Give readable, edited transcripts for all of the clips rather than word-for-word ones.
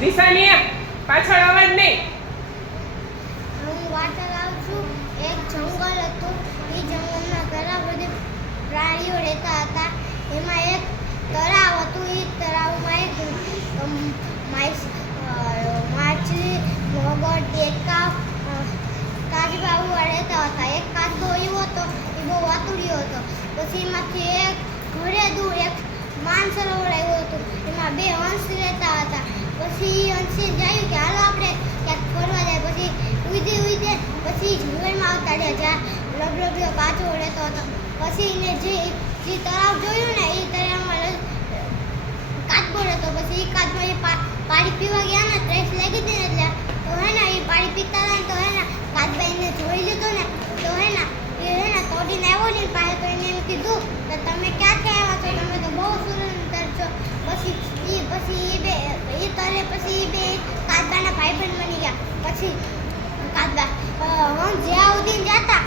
દિશાની પાછળ અવાજ નહીં. હું વાર્તા લાવું છું. એક જંગલ હતું. એ જંગલમાં ઘણા બધા પ્રાણીઓ રહેતા હતા. એમાં એક તળાવ હતું. એ તળાવમાં એક માછલી, મગર, ટેકા, કાચબા રહેતા હતા. એક કાચબો એવો હતો, એ બહુ વાતુડિયો હતો. પછી એમાંથી એક ઘરે દૂર એક માનસરોવર આવ્યું હતું. એમાં બે હંસ રહેતા હતા. પછી હંસે જોયું કે હાલો આપણે ક્યાંક ફરવા જાય. પછી ઉડે પછી જંગલમાં આવતા રહ્યા જ્યાં લબલબિયો કાચો રહેતો હતો. પછી એને જે તળાવ જોયું ને એ તળાવમાં કાચબો રહેતો. પછી એ કાચમાં પાણી પીવા ગયા ને ત્રેસ લાગી હતી ને એટલે તો હે ને એ પાણી પીતા હતા ને તો હે ને કાચબા એને જોઈ લીધો ને તો હે ને તોડીને આવ્યો ને પાસે તો એને એમ કીધું કે તમે ક્યાંથી આવ્યા છો, તમે તો બહુ સુંદર છો. પછી બે કાચબાના ભાઈબંધ બની ગયા. પછી કાચબા જ્યાં સુધી જતા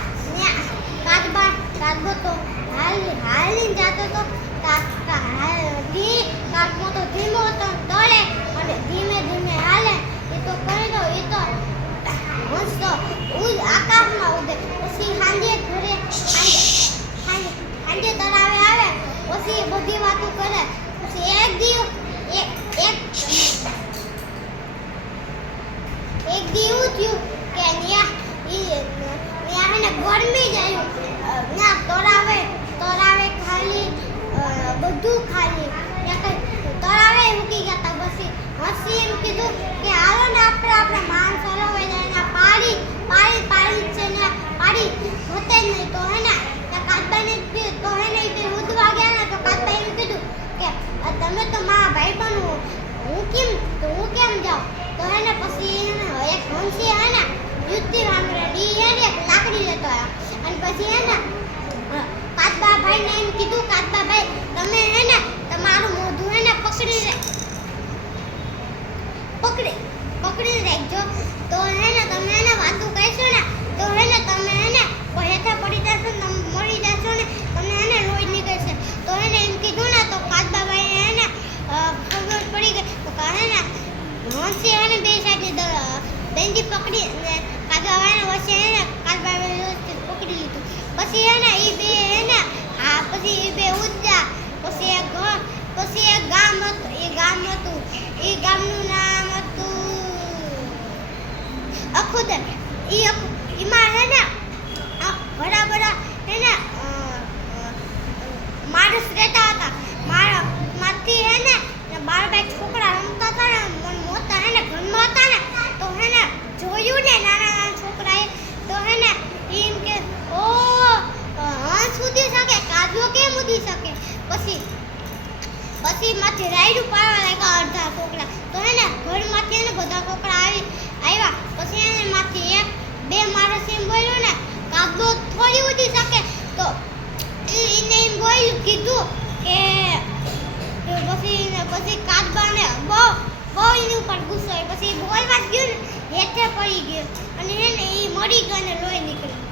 ત્યાં કાચબો તો હાલીને જતો હતો. કાચબો તો ધીમો હતો, દોડે અને ધીમે ધીમે હાલે. એ તો કરી દો એ તો હંસ તો આકાશમાં ઉડે. પછી સાંજે તળાવે આવે. પછી બધી વાતો કરે. પછી એક દિવસ એવું થયું કે ત્યાં ગરમી જ આવ્યું. ત્યાં તળાવે ખાલી બધું ખાલી તળાવે મૂકી ગયા હતા. પછી હસી એમ કીધું કે હાલો ને આપણે માનસરોવર જઈને પાણી છે ને પાણી હોતે જ નહીં. તો હે ને કાચબાને તો હે ને એ ઉદવા ગયા ને તો કાચબા એમ કીધું કે તમે તો મારા ભાઈ બનો, હું કેમ જાઉં. તો હે ને પછી એક હંસી હે ને યુદ્ધથી વાંદરા હે ને એક લાકડી લેતો આવ્યો. અને પછી હે ને કાચબા ભાઈને એમ કીધું, કાચબા ભાઈ તમે હે ને તમારું મોઢું હે ને પકડી રાખજો. તો હે ને તમે હે ને વાતું કહેશો ને તો હે ને તમે હે ને હેઠા પડી જશો ને તમે મરી જશો ને તમને હે ને લોહી નીકળશે. તો હે ને એમ કીધું ને તો કાચબા ભાઈ હે ને ખબર પડી ગઈ. તો હે ને હંસે હે ને બે સાઈડની બેંજી પકડી ને કાચબા ભાઈને વચ્ચે હે ને કાચબા ભાઈ પકડી લીધું. પછી હે ને એ બે હે ને પછી એ બે ઉડ્યા. પછી એક ગામ હતું. એ ગામનું નામ હતું અખુદર. એમાં હે ને ઘણા હે ને માણસ રહેતા હતા. માંથી હે ને 12 છોકરા રમતા હતા ને મોટા હે ને ઘરમાં હતા ને તો હે ને જોયું ને નાના છોકરાએ તો હે ને એમ કે ઓ હંસ ઉડી શકે, કાચબો કેમ ઉડી શકે. પછી માંથી રાયડું પાડવા લાગ્યા અડધા છોકરા. તો હે ને ઘરમાંથી હે ને બધા છોકરા આવ્યા. પછી એને માંથી બે માણસ એમ બોલ્યો ને કાચબો થોડી ઉડી શકે. તો એને એમ બોલ્યું કીધું કે પછી કાચબાને બહુ એની ઉપર ગુસ્સો આવ્યો. પછી બોલવા જ ગયો ને હેઠે પડી ગયો અને હે ને એ મરી ગયો ને લોહી નીકળ્યું.